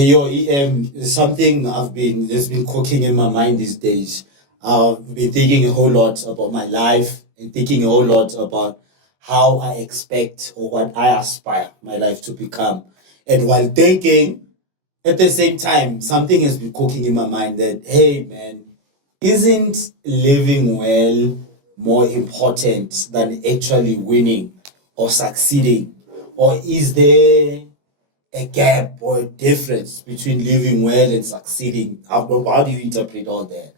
Hey yo, something that's been cooking in my mind these days. I've been thinking a whole lot about my life and thinking a whole lot about how I expect or what I aspire my life to become. And while thinking, at the same time, something has been cooking in my mind that, hey man, isn't living well more important than actually winning or succeeding? Or is there a gap or a difference between living well and succeeding? How do you interpret all that?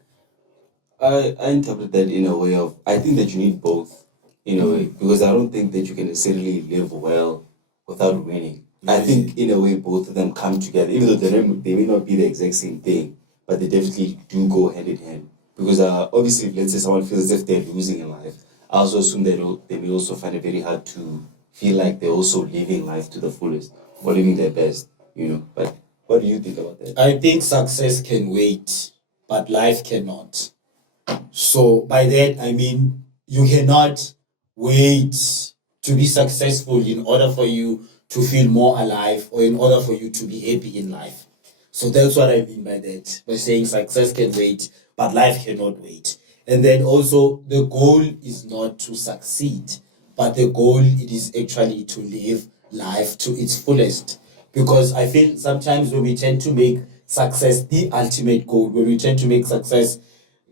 I interpret that in a way of I think that you need both in a way because I don't think that you can necessarily live well without winning. I think in a way both of them come together, even though they may not be the exact same thing, but they definitely do go hand in hand. Because obviously, if let's say someone feels as if they're losing in life, I also assume they may also find it very hard to feel like they're also living life to the fullest or living their best, you know. But what do you think about that? I think success can wait, but life cannot. So by that I mean you cannot wait to be successful in order for you to feel more alive or in order for you to be happy in life. So that's what I mean by that. By saying success can wait, but life cannot wait. And then also the goal is not to succeed, but the goal it is actually to live life to its fullest. Because I feel sometimes when we tend to make success the ultimate goal, when we tend to make success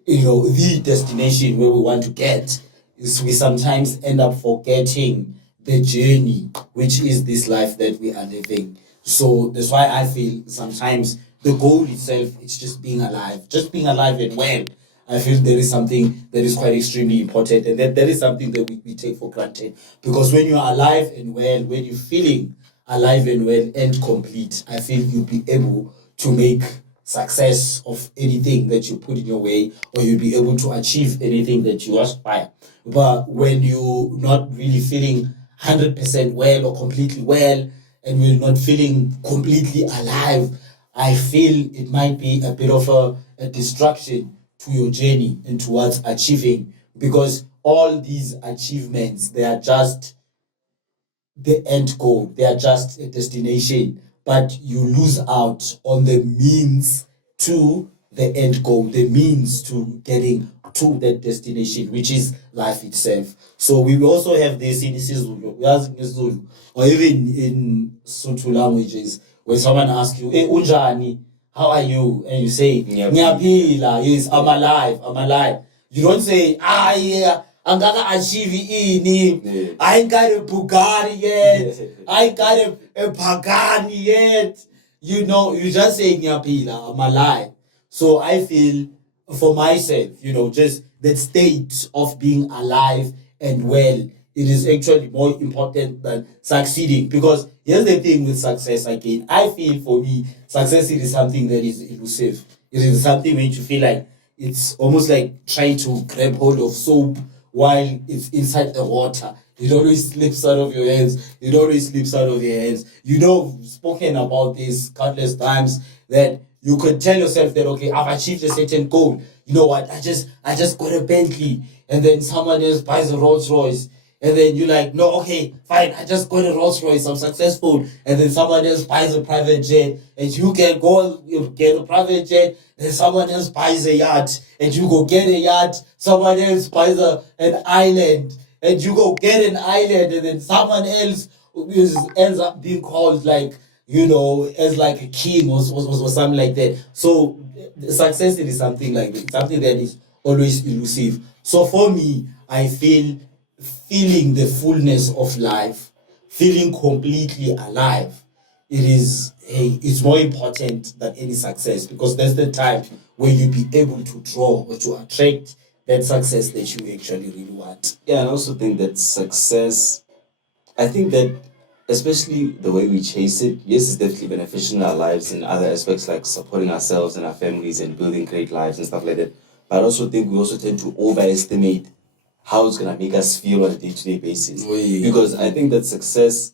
the destination where we want to get, is we sometimes end up forgetting the journey, which is this life that we are living. So that's why I feel sometimes the goal itself is just being alive and well. I feel there is something that is quite extremely important, and that is something that we take for granted. Because when you are alive and well, when you're feeling alive and well and complete, I feel you'll be able to make success of anything that you put in your way, or you'll be able to achieve anything that you aspire. But when you're not really feeling 100% well or completely well, and you're not feeling completely alive, I feel it might be a bit of a distraction to your journey and towards achieving, because all these achievements, they are just the end goal. They are just a destination, but you lose out on the means to the end goal, the means to getting to that destination, which is life itself. So we will also have this in isiZulu, we ask in isiZulu, or even in Sotho languages, when someone asks you, hey, unjani, how are you? And you say, ngiyaphila, yes, I'm alive, I'm alive. You don't say, yeah, angaka achieve ini. Yeah. I ain't got a Bugatti yet. I ain't got a Pagani yet. You just say Nyapila, I'm alive. So I feel for myself, just that state of being alive and well, it is actually more important than succeeding. Because here's the thing with success again. I feel for me, success it is something that is elusive. It is something which you feel like it's almost like trying to grab hold of soap while it's inside the water. It always slips out of your hands. It always slips out of your hands. We've spoken about this countless times, that you could tell yourself that, okay, I've achieved a certain goal. You know what? I just got a Bentley, and then someone else buys a Rolls Royce. And then you're like, no, okay, fine, I just got a Rolls Royce, I'm successful. And then someone else buys a private jet, and you can go get a private jet, then someone else buys a yacht, and you go get a yacht, someone else buys an island, and you go get an island, and then someone else ends up being called like, as like a king or something like that. So success it is something like something that is always elusive. So for me, I feel feeling the fullness of life, feeling completely alive, it's more important than any success, because that's the time where you be able to draw or to attract that success that you actually really want. Yeah, and I also think that success, I think that especially the way we chase it, yes, it's definitely beneficial in our lives in other aspects like supporting ourselves and our families and building great lives and stuff like that. But I also think we also tend to overestimate how it's gonna make us feel on a day-to-day basis. Oh, yeah. Because I think that success,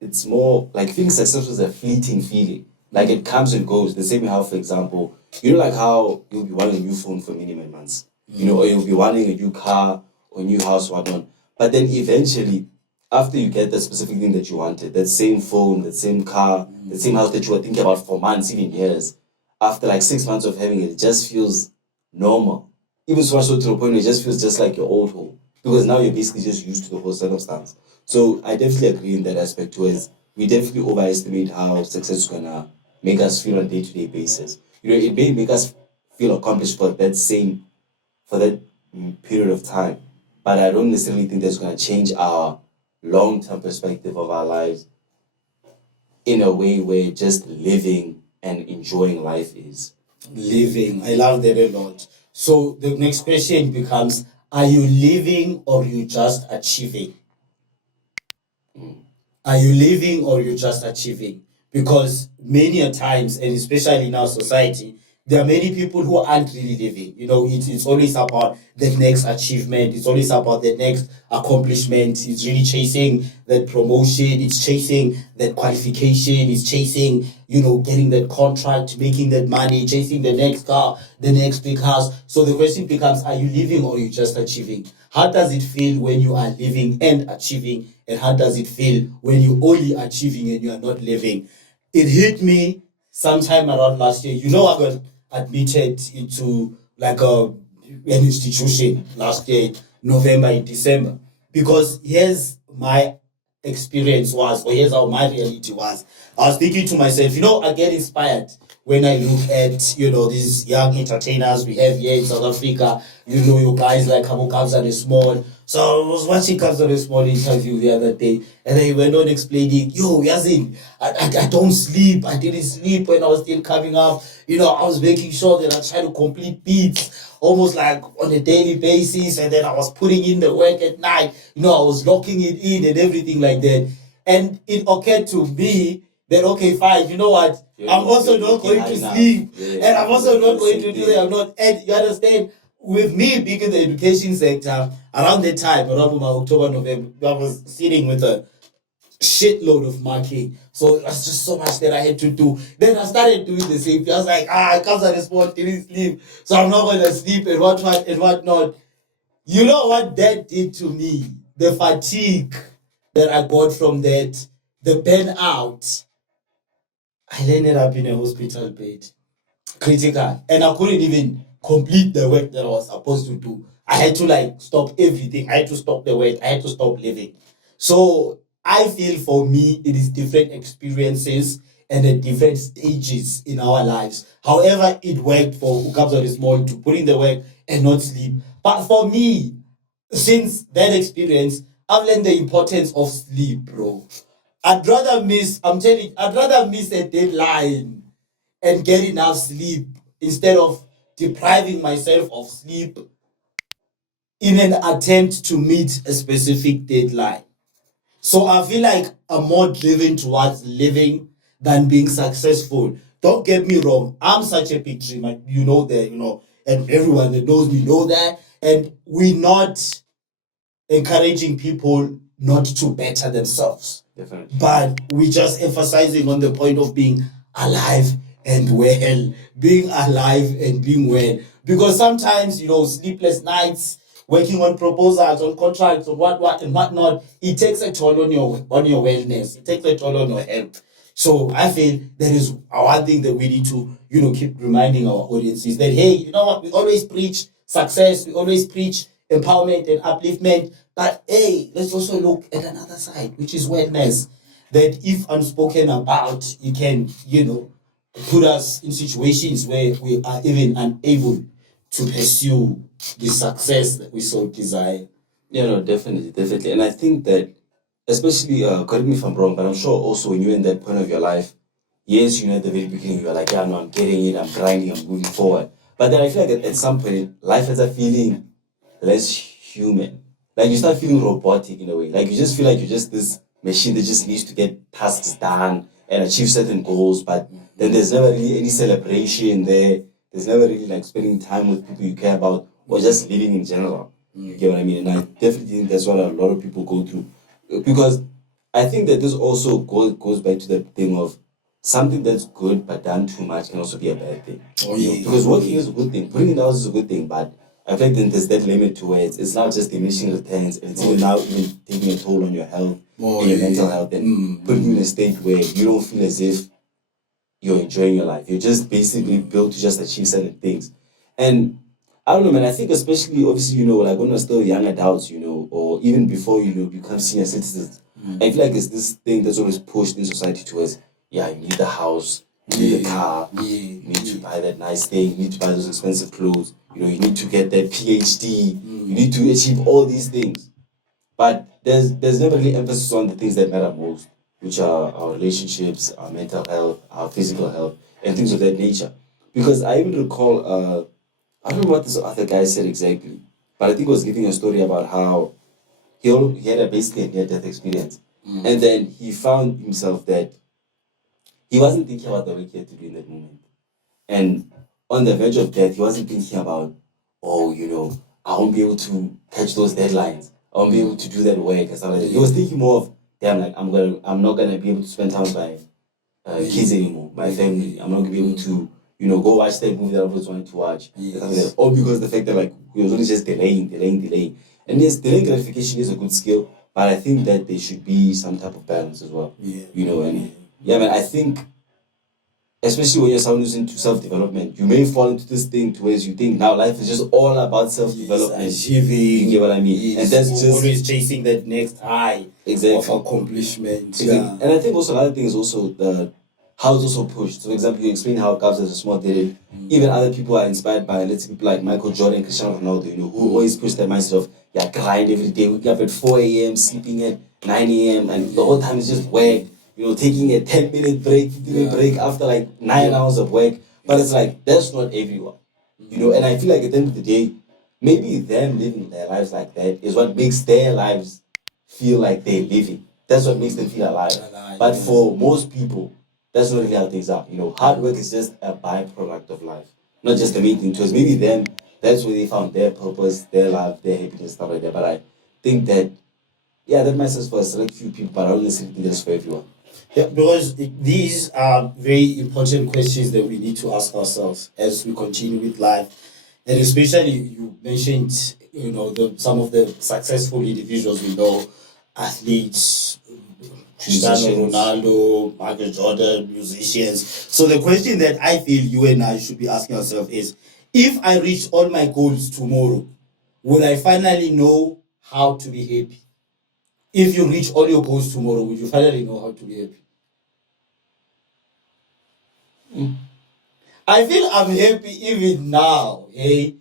it's more like feeling successful is a fleeting feeling. Like it comes and goes. The same way how, for example, like how you'll be wanting a new phone for many, many months. Or you'll be wanting a new car or a new house, whatnot. But then eventually after you get the specific thing that you wanted, that same phone, that same car, the same house that you were thinking about for months, even years, after like 6 months of having it, it just feels normal. Even so much so to the point where it just feels just like your old home. Because now you're basically just used to the whole circumstance. So I definitely agree in that aspect towards we definitely overestimate how success is gonna make us feel on a day-to-day basis. It may make us feel accomplished for that period of time. But I don't necessarily think that's gonna change our long-term perspective of our lives in a way where just living and enjoying life is. Living. I love that a lot. So the next question becomes, are you living or you just achieving? Are you living or you just achieving? Because many a times, and especially in our society, there are many people who aren't really living. It's always about the next achievement. It's always about the next accomplishment. It's really chasing that promotion. It's chasing that qualification. It's chasing, getting that contract, making that money, chasing the next car, the next big house. So the question becomes, are you living or are you just achieving? How does it feel when you are living and achieving? And how does it feel when you're only achieving and you are not living? It hit me sometime around last year. I got admitted into like an institution last year, November and December. Because here's my experience was, or here's how my reality was. I was thinking to myself, I get inspired when I look at, these young entertainers we have here in South Africa, your guys like Abu Kabza the Small. So I was watching Kabza the Small interview the other day, and then he went on explaining, Yazin, I don't sleep. I didn't sleep when I was still coming up. I was making sure that I try to complete beats almost like on a daily basis, and then I was putting in the work at night. I was locking it in and everything like that. And it occurred to me that, okay, fine, you know what? I'm also not going to sleep, and I'm also not going to do that. I'm not, and you understand, with me being in the education sector, around that time, around my October, November, I was sitting with a shitload of marking. So it was just so much that I had to do. Then I started doing the same thing. I was like, I comes at this point, didn't sleep. So I'm not gonna sleep and what and whatnot. You know what that did to me? The fatigue that I got from that, the burnout. I ended up in a hospital bed, critical, and I couldn't even complete the work that I was supposed to do. I had to like stop everything. I had to stop the work. I had to stop living. So I feel for me it is different experiences and at different stages in our lives. However, it worked for Ukabza the Small to put in the work and not sleep. But for me, since that experience, I've learned the importance of sleep, bro. I'd rather miss a deadline and get enough sleep instead of depriving myself of sleep in an attempt to meet a specific deadline. So I feel like I'm more driven towards living than being successful. Don't get me wrong, I'm such a big dreamer. You know that, and everyone that knows me know that. And we're not encouraging people not to better themselves. Definitely. But we just emphasizing on the point of being alive and well, being alive and being well. Because sometimes, sleepless nights, working on proposals, on contracts, on what and whatnot, it takes a toll on your wellness. It takes a toll on your health. So I feel that is one thing that we need to, keep reminding our audiences that, hey, you know what, we always preach success, we always preach empowerment and upliftment, but hey, let's also look at another side, which is wellness. That if unspoken about, it can, put us in situations where we are even unable to pursue the success that we so desire. Yeah, no, definitely. And I think that, especially, correct me if I'm wrong, but I'm sure also when you're in that point of your life, yes, at the very beginning, you're like, yeah, no, I'm getting it, I'm grinding, I'm moving forward. But then I feel like at some point, life ends up feeling less human. Like you start feeling robotic in a way. Like you just feel like you're just this machine that just needs to get tasks done and achieve certain goals, but then there's never really any celebration there. There's never really like spending time with people you care about or just living in general. You get what I mean? And I definitely think that's what a lot of people go through. Because I think that this also goes back to the thing of something that's good but done too much can also be a bad thing. Oh, yeah. Because working is a good thing, putting in hours is a good thing, but I feel like then there's that limit to where it's not just diminishing returns, and it's even now even taking a toll on your health and your mental health, and putting you in a state where you don't feel as if you're enjoying your life. You're just basically built to just achieve certain things. And I don't know, man. I think especially obviously, like when we're still young adults, or even before become senior citizens, I feel like it's this thing that's always pushed in society towards, yeah, you need the house, you need the car, you need to buy that nice thing, you need to buy those expensive clothes, you need to get that PhD, you need to achieve all these things. But there's never really emphasis on the things that matter most, which are our relationships, our mental health, our physical health, and things of that nature. Because I even recall, I don't know what this other guy said exactly, but I think he was giving a story about how he had basically a near-death experience, and then he found himself that he wasn't thinking about the work he had to do in that moment. And on the verge of death, he wasn't thinking about, oh, I won't be able to catch those deadlines. I won't be able to do that work and stuff like that. He was thinking more of, damn, like I'm not gonna be able to spend time with my kids anymore, my family. I'm not gonna be able to, go watch that movie that I was wanting to watch. Yes. Like that. All because the fact that like he was only just delaying. And yes, delaying gratification is a good skill, but I think that there should be some type of balance as well. And yeah, man, I think especially when you're someone who's into self-development, you may fall into this thing to where you think now life is just all about self-development. Achieving. You get what I mean? And that's just always chasing that next high exactly of accomplishment. Exactly. Yeah. And I think also another thing is also how it's also pushed. So for example, you explain how Cavs as a small did it. Even other people are inspired by, let's say, people like Michael Jordan, Cristiano Ronaldo, who always push that mindset of grind every day, waking up at 4 a.m., sleeping at 9 a.m., and the whole time is just work. Taking a 10-minute break, 15-minute break after like 9 hours of work. But it's like that's not everyone. And I feel like at the end of the day, maybe them living their lives like that is what makes their lives feel like they're living. That's what makes them feel alive. But for most people, that's not really how things are. Hard work is just a byproduct of life, not just the main thing. Because maybe them, that's where they found their purpose, their life, their happiness, stuff like that. But I think that, that makes sense for a select few people, but I don't necessarily think that's for everyone. Yeah, because these are very important questions that we need to ask ourselves as we continue with life. And especially you mentioned, some of the successful individuals we know, athletes, Cristiano Ronaldo, Michael Jordan, musicians. So the question that I feel you and I should be asking ourselves is, if I reach all my goals tomorrow, will I finally know how to be happy? If you reach all your goals tomorrow, will you finally know how to be happy? I feel I'm happy even now. Hey,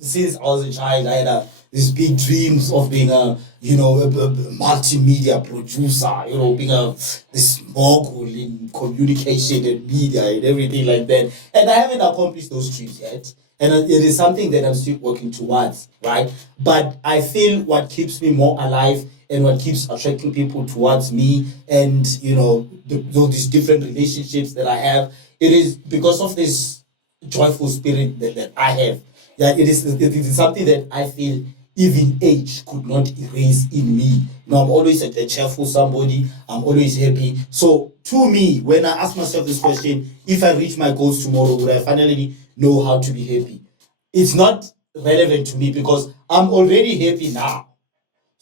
since I was a child, I had these big dreams of being a multimedia producer. Being this mogul in communication and media and everything like that. And I haven't accomplished those dreams yet. And it is something that I'm still working towards, right? But I feel what keeps me more alive and what keeps attracting people towards me, and these different relationships that I have, it is because of this joyful spirit that I have. Yeah, it is something that I feel even age could not erase in me. I'm always a cheerful somebody. I'm always happy. So to me, when I ask myself this question, if I reach my goals tomorrow, would I finally know how to be happy? It's not relevant to me because I'm already happy now.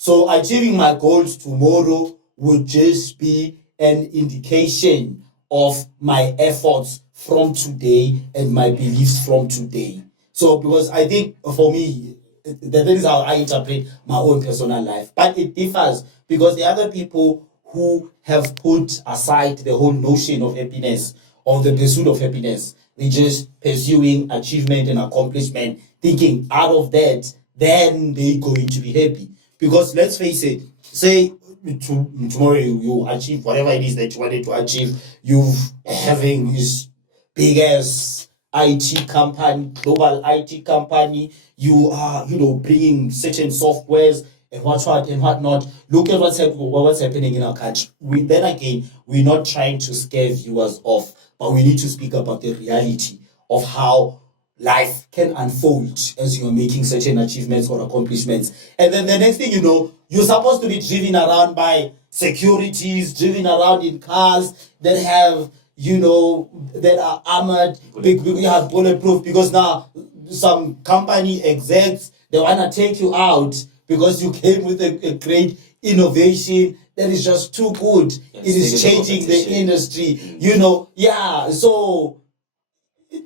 So achieving my goals tomorrow would just be an indication of my efforts from today and my beliefs from today. So because I think for me, that is how I interpret my own personal life. But it differs because the other people who have put aside the whole notion of happiness or the pursuit of happiness, they just pursuing achievement and accomplishment, thinking out of that, then they're going to be happy. Because let's face it, say tomorrow you achieve whatever it is that you wanted to achieve, you having this big ass IT company, global IT company, you are, bringing certain softwares and what and whatnot. Look at what's happening in our country. We're not trying to scare viewers off, but we need to speak about the reality of how life can unfold as you're making certain achievements or accomplishments. And then the next thing you know, you're supposed to be driven around by securities, driven around in cars that have, that are armored, big, bulletproof, because now some company execs, they wanna take you out because you came with a great innovation that is just too good. Yeah, It is it's taking the changing the competition. industry. You know, yeah. So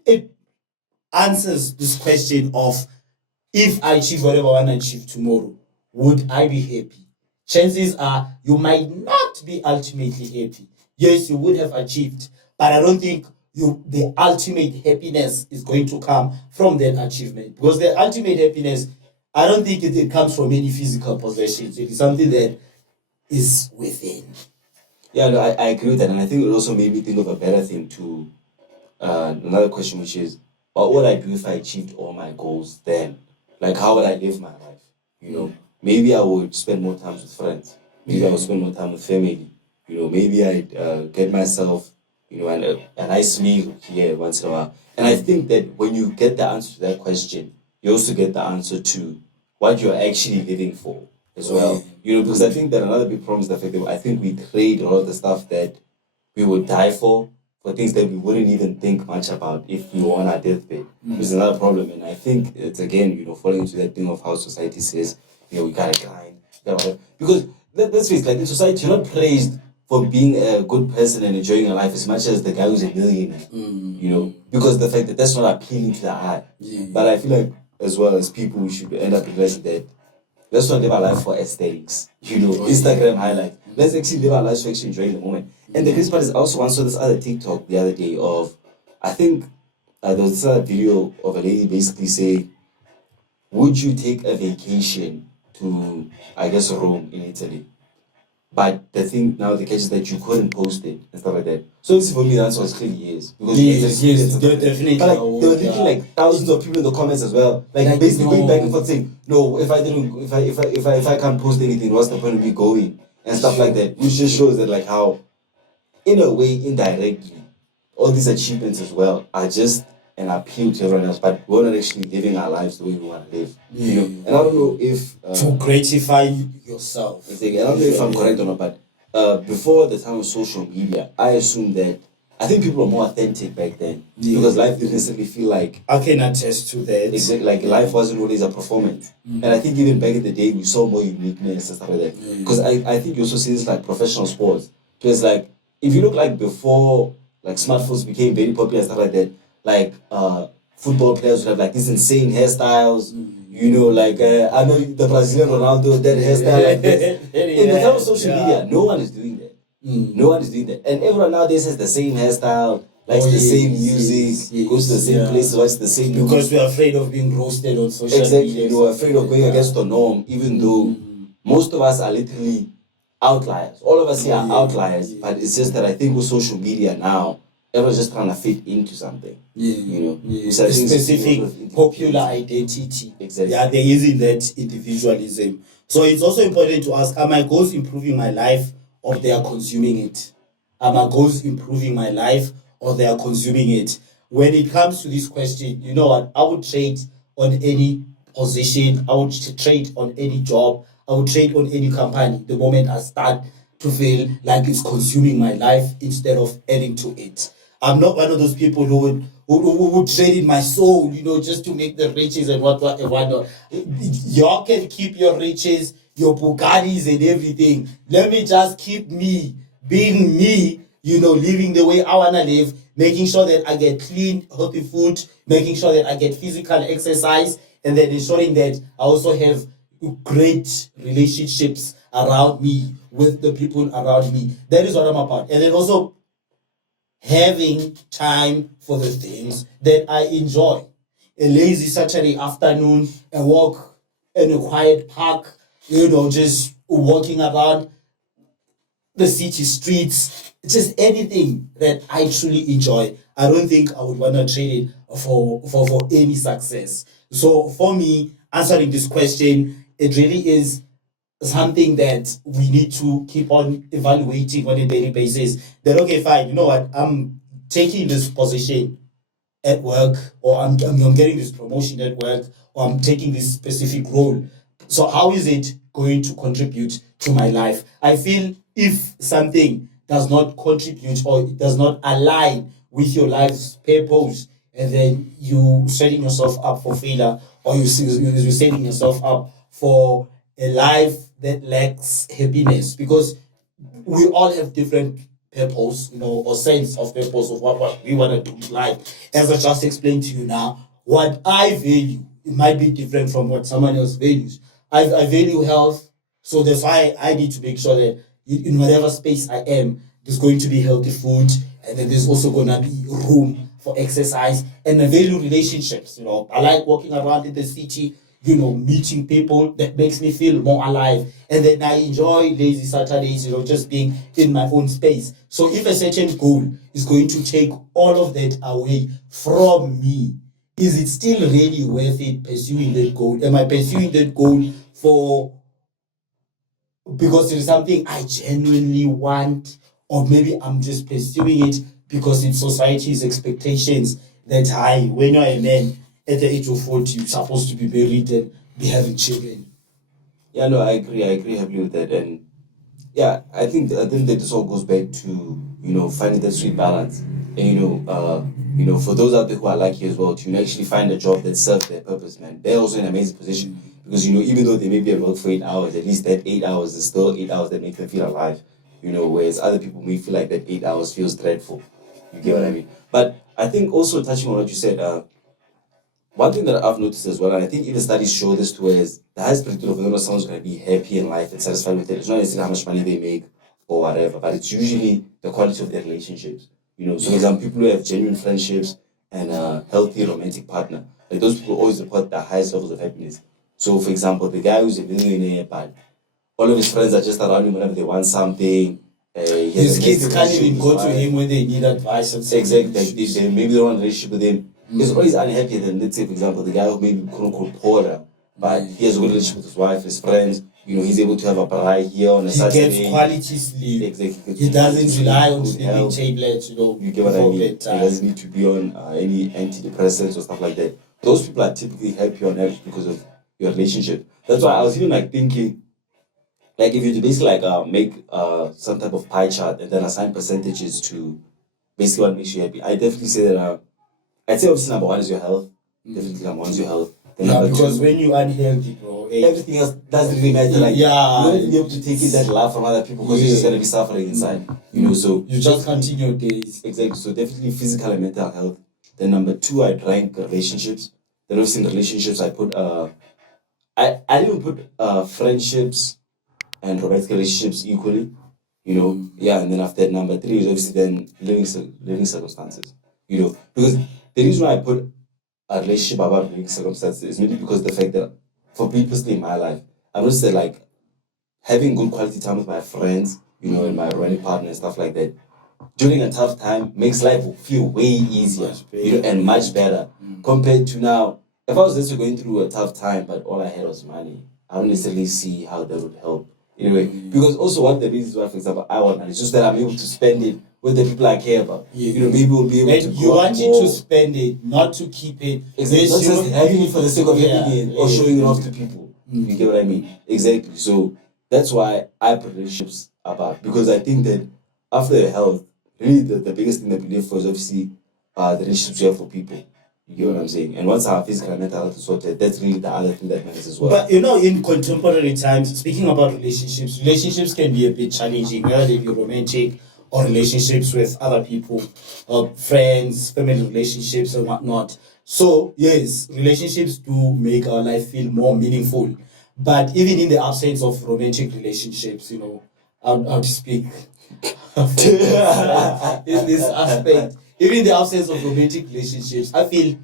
it answers this question of, if I achieve whatever I want to achieve tomorrow, would I be happy? Chances are you might not be ultimately happy. Yes, you would have achieved, but I don't think the ultimate happiness is going to come from that achievement, because the ultimate happiness, I don't think it comes from any physical possessions. It is something that is within. Yeah, no, I agree with that, and I think it also made me think of a better thing too. Another question, which is, what would I do if I achieved all my goals then? Like, how would I live my life? You know, maybe I would spend more time with friends. Maybe I would spend more time with family. You know, maybe I'd get myself, you know, a nice meal here once in a while. And I think that when you get the answer to that question, you also get the answer to what you're actually living for as well. You know, because I think that another big problem is the fact that I think we trade a lot of the stuff that we would die for things that we wouldn't even think much about if we were on our deathbed. Which is another problem. And I think it's again, you know, falling into that thing of how society says, you know, we gotta grind. Because let's face it, like in society, you're not praised for being a good person and enjoying your life as much as the guy who's a millionaire. You know, because the fact that that's not appealing to the eye. But I feel like as well as people, we should end up realizing that let's not live our life for aesthetics, you know, Instagram highlight. Let's actually live our lives to actually enjoy the moment. And the crazy part is, I also once saw this other TikTok the other day of, I think there was this other video of a lady basically saying, would you take a vacation to, I guess, Rome in Italy? But the thing now, the catch is that you couldn't post it and stuff like that. So obviously for me, the answer was clearly yes. Because Yes, definitely. but like there were literally like thousands of people in the comments as well, like basically going back and forth saying, no, if I can't post anything, what's the point of me going and stuff like that, which just shows that like how, in a way, indirectly, all these achievements as well are just an appeal to everyone else, but we're not actually living our lives the way we want to live. You know, and I don't know if to gratify yourself. exactly, I don't know if I'm correct or not, but before the time of social media, I assume that I think people were more authentic back then because life didn't necessarily feel like I can attest to that. exactly like life wasn't always a performance. And I think even back in the day we saw more uniqueness and stuff like that. Because I think you also see this like professional sports. Because like if you look like before like smartphones became very popular and stuff like that, like football players would have like these insane hairstyles. You know, like I know the Brazilian Ronaldo, that hairstyle like this. In the time of social media, no one is doing that. No one is doing that. And everyone nowadays has the same hairstyle, likes the same music, goes to the same places, watches the same movies. Because we're afraid of being roasted on social Exactly, media. you know, afraid of going against the norm, even though most of us are literally outliers. All of us here are outliers, but it's just that I think with social media now, everyone's just trying to fit into something. You know, a so I think it's specific popular identity. Exactly. Yeah, there isn't that individualism. So it's also important to ask, are my goals improving my life or they are consuming it? Are my goals improving my life or they are consuming it? When it comes to this question, you know what? I would trade on any position. I would trade on any job. I would trade on any company the moment I start to feel like it's consuming my life instead of adding to it. I'm not one of those people who would trade in my soul, you know, just to make the riches and what not. Y'all can keep your riches, your Bugattis and everything. Let me just keep me being me, you know, living the way I wanna live, making sure that I get clean, healthy food, making sure that I get physical exercise, and then ensuring that I also have great relationships around me with the people around me. That is what I'm about. And then also having time for the things that I enjoy. A lazy Saturday afternoon, a walk in a quiet park, you know, just walking around the city streets, just anything that I truly enjoy. I don't think I would want to trade it for any success. So for me, answering this question, it really is something that we need to keep on evaluating on a daily basis. That okay, fine, you know what, I'm taking this position at work, or I'm getting this promotion at work, or I'm taking this specific role. So how is it going to contribute to my life? I feel if something does not contribute or it does not align with your life's purpose, and then you setting yourself up for failure, or you're setting yourself up for a life that lacks happiness, because we all have different purpose, or sense of purpose of what we want to do in life. As I just explained to you now, what I value, it might be different from what someone else values. I value health, so that's why I need to make sure that in whatever space I am, there's going to be healthy food, and then there's also gonna be room for exercise. And I value relationships. I like walking around in the city, meeting people. That makes me feel more alive. And then I enjoy lazy Saturdays, just being in my own space. So if a certain goal is going to take all of that away from me, is it still really worth it pursuing that goal? Am I pursuing that goal for because it is something I genuinely want, or maybe I'm just pursuing it because it's society's expectations that when you're a man at the age of 40, you're supposed to be married and be having children. Yeah, no, I agree. I agree heavily with that, and yeah, I think that this all goes back to finding that sweet balance, and for those out there who are lucky as well to actually find a job that serves their purpose, man, they're also in an amazing position because even though they may be at work for 8 hours, at least that 8 hours is still 8 hours that make them feel alive. Whereas other people may feel like that 8 hours feels dreadful. You get what I mean? But I think also touching on what you said, one thing that I've noticed as well, and I think even studies show this too, is the highest predictor of whether someone's going to be happy in life and satisfied with it. It's not necessarily how much money they make or whatever, but it's usually the quality of their relationships. So for example, people who have genuine friendships and a healthy romantic partner, like those people always report the highest levels of happiness. So for example, the guy who's a millionaire, but all of his friends are just around him whenever they want something. His kids can't even go to him when they need advice and exactly. Like maybe they don't want a relationship with him. He's always unhappy than, let's say, for example, the guy who maybe quote unquote poorer, but he has a good relationship with his wife, his friends. He's able to have a braai here on a Saturday. He gets quality sleep. Exactly. He doesn't rely on sleeping tablets, You get what I mean? He doesn't need to be on any antidepressants or stuff like that. Those people are typically happy on average because of your relationship. That's why I was even thinking, if you basically make some type of pie chart and then assign percentages to basically what makes you happy. I definitely say that I'd say obviously number one is your health. Definitely number one is your health. Then because when you're unhealthy, bro, everything else doesn't really matter. You won't be able to take in that love from other people because you're just gonna be suffering inside. So you just continue your days. Exactly. So definitely physical and mental health. Then number two, I rank relationships. Then obviously in relationships, I put I didn't put friendships and romantic relationships equally. And then after that, number three is obviously then living circumstances. Because the reason why I put a relationship above living circumstances is maybe because of the fact that for me personally in my life, I noticed that having good quality time with my friends, and my romantic partner and stuff like that, during a tough time makes life feel way easier, and much better compared to now. If I was just going through a tough time, but all I had was money, I don't necessarily see how that would help. Anyway, because also one of the reasons why, for example, I want money, it's just that I'm able to spend it with the people I care about. Maybe we'll be able to. You want it to spend it, not to keep it. Exactly. Not just having it for the sake of having it or showing it off to people. You get what I mean? Exactly. So that's why I put relationships above, because I think that after your health, really the biggest thing that we live for is obviously the relationships you have for people. You get what I'm saying? And once our physical and mental health is sorted, that's really the other thing that matters as well. But in contemporary times, speaking about relationships can be a bit challenging, whether they be romantic or relationships with other people, friends, family relationships and whatnot. So yes, relationships do make our life feel more meaningful. But even in the absence of romantic relationships, how to speak in this aspect, even in the absence of romantic relationships, I feel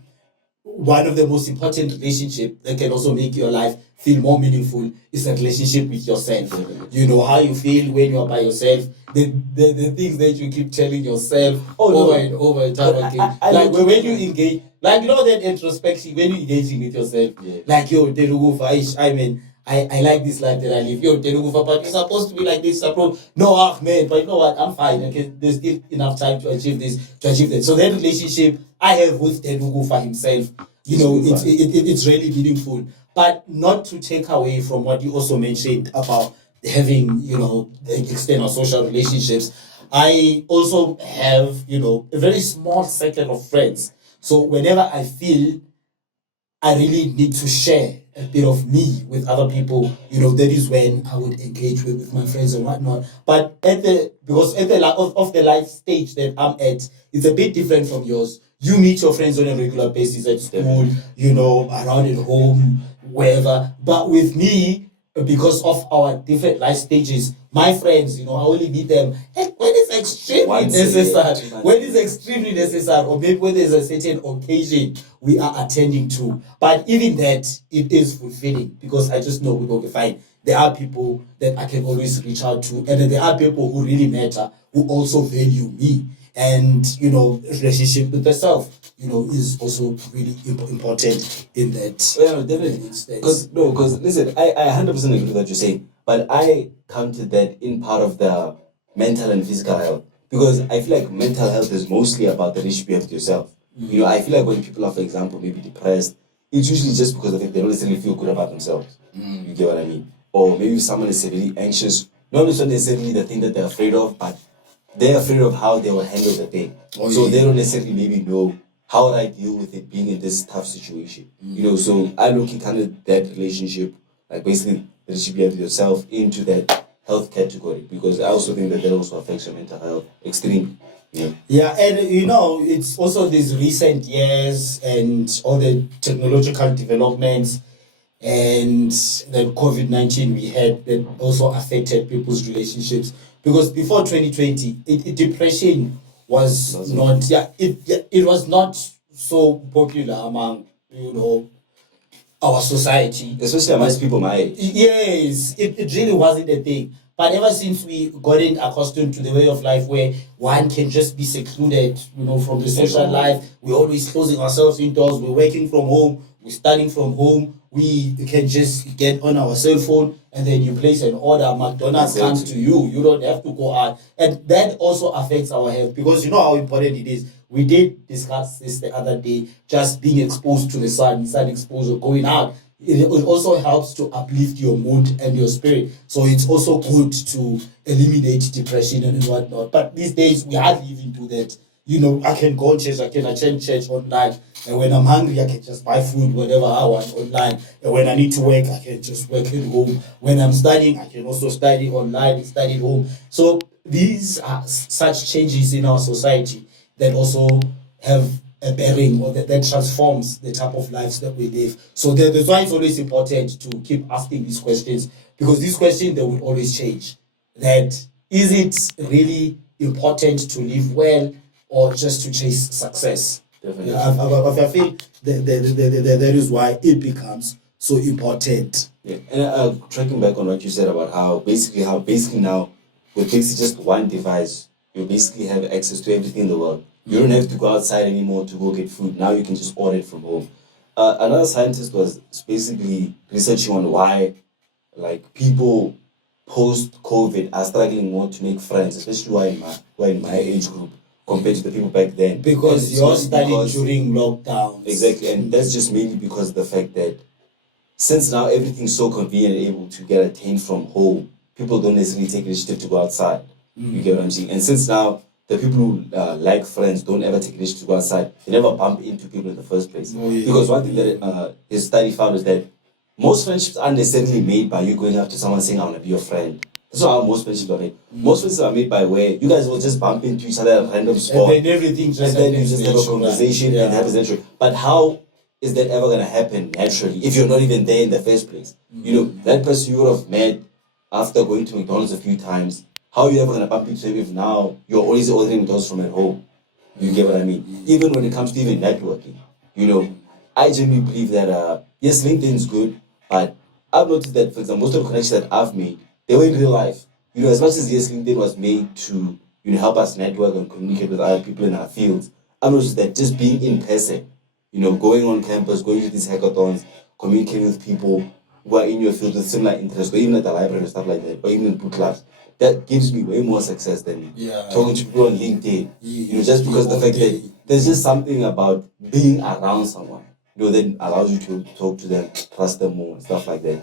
one of the most important relationships that can also make your life feel more meaningful is a relationship with yourself. How you feel when you are by yourself, the things that you keep telling yourself over and over and time again. When you engage, that introspection, when you engaging with yourself, I like this life that I live. But you're supposed to be like this. No, man, but you know what? I'm fine. Okay, there's still enough time to achieve this, to achieve that. So that relationship I have with Tenugufa himself, it's really meaningful. But not to take away from what you also mentioned about having, external social relationships. I also have, a very small circle of friends. So whenever I feel I really need to share a bit of me with other people, that is when I would engage with my friends and whatnot. But because at of the life stage that I'm at, it's a bit different from yours. You meet your friends on a regular basis at school, around at home, wherever. But with me, because of our different life stages, my friends, I only meet them when it's extremely Once a year, necessary. 2 months When a it's year. extremely necessary, or maybe when there's a certain occasion we are attending to. But even that, it is fulfilling because I just know, okay, fine. There are people that I can always reach out to, and then there are people who really matter, who also value me. And relationship with the self, is also really important in that. Yeah, no, definitely. Because listen, I 100% agree with what you say, but I counted that in part of the mental and physical health because I feel like mental health is mostly about the relationship you have with yourself. I feel like when people are, for example, maybe depressed, it's usually just because of it they don't necessarily feel good about themselves. You get what I mean? Or maybe someone is really anxious, not necessarily the thing that they're afraid of, but they're afraid of how they will handle the thing. So they don't necessarily maybe know how would I deal with it being in this tough situation. So I look at kind of that relationship, like basically the relationship you have with yourself into that health category because I also think that also affects your mental health extremely. Yeah, and it's also these recent years and all the technological developments and the COVID-19 we had that also affected people's relationships. Because before 2020, depression was not, it was not so popular among, our society. Especially amongst people my age. Yes, it really wasn't a thing. But ever since we gotten accustomed to the way of life where one can just be secluded, from the social life, we're always closing ourselves indoors, we're working from home, we're studying from home, we can just get on our cell phone and then you place an order, McDonald's comes to you, you don't have to go out. And that also affects our health because you know how important it is. We did discuss this the other day, just being exposed to the sun exposure, going out. It also helps to uplift your mood and your spirit. So it's also good to eliminate depression and whatnot. But these days, we hardly even do that. I can go to church, I can attend church online. And when I'm hungry, I can just buy food, whatever I want online. And when I need to work, I can just work at home. When I'm studying, I can also study online and study at home. So these are such changes in our society that also have a bearing or that transforms the type of lives that we live. So that's why it's always important to keep asking these questions because these questions they will always change. That is it really important to live well or just to chase success? Definitely. Yeah, I feel that is why it becomes so important. Yeah, and tracking back on what you said about how basically now with basically just one device, you basically have access to everything in the world. You don't have to go outside anymore to go get food. Now you can just order it from home. Another scientist was basically researching on why, like people post COVID are struggling more to make friends, especially who are in my age group compared to the people back then. Because And it's you're not studying because- during lockdowns. Exactly, and that's just mainly because of the fact that since now everything's so convenient and able to get attained from home, people don't necessarily take initiative to go outside. You get what I'm saying? And since now the people who like friends don't ever take initiative to go outside, they never bump into people in the first place. Oh, yeah. Because one thing that his study found is that most friendships aren't necessarily made by you going up to someone saying, I want to be your friend. That's not how most friendships are made. Most friendships are made by where you guys will just bump into each other at a random spot. And then everything just And then you happens just have a naturally. conversation Yeah. and happens naturally. But how is that ever gonna happen naturally if you're not even there in the first place? That person you would have met after going to McDonald's a few times, how are you ever gonna bump into him if now you're always ordering McDonald's from at home? You get what I mean? Even when it comes to even networking, I genuinely believe that yes, LinkedIn is good, but I've noticed that, for example, most of the connections that I've made, they were in real life. As much as yes, LinkedIn was made to help us network and communicate with other people in our fields, I've noticed that just being in person, going on campus, going to these hackathons, communicating with people who are in your field with similar interests, or even at the library and stuff like that, or even in book clubs, that gives me way more success than talking to people on LinkedIn. Just because of the fact that there's just something about being around someone, that allows you to talk to them, trust them more, and stuff like that.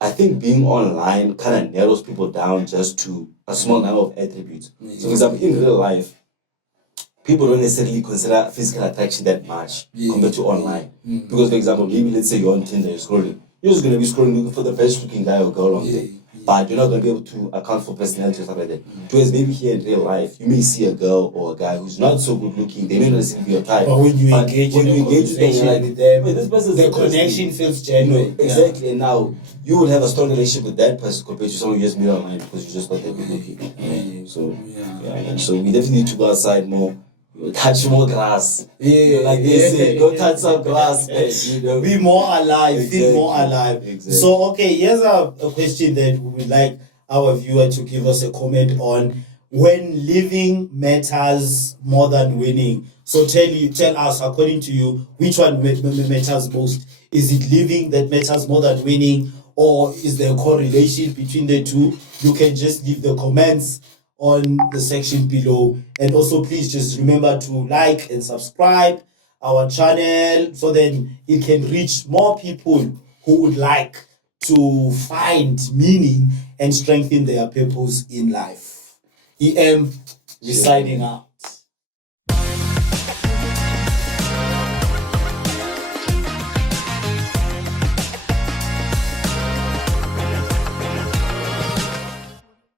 I think being online kind of narrows people down just to a small number of attributes. So, for example, in real life, people don't necessarily consider physical attraction that much Yeah. compared to online. Because, for example, maybe let's say you're on Tinder, you're scrolling. You're just gonna be scrolling looking for the best looking guy or girl on there. But you're not gonna be able to account for personality or stuff like that. Whereas maybe here in real life, you may see a girl or a guy who's not so good looking. They may not necessarily be your type. But when you engage when in you a engage with them, you're like, with them, "Wait, this person's the interesting." connection feels You know, genuine. exactly. And now you would have a strong relationship with that person compared to someone you just meet online because you just thought they were good looking. So yeah, so we definitely need to go outside more. Touch more grass. Like they say, go touch some grass, man. You know? Be more alive, feel more Exactly. alive. Exactly. So, okay, here's a question that we would like our viewer to give us a comment on. When living matters more than winning. So tell us, according to you, which one matters most? Is it living that matters more than winning, or is there a correlation between the two? You can just leave the comments on the section below, and also please just remember to like and subscribe our channel so then it can reach more people who would like to find meaning and strengthen their purpose in life. EM, we signing out.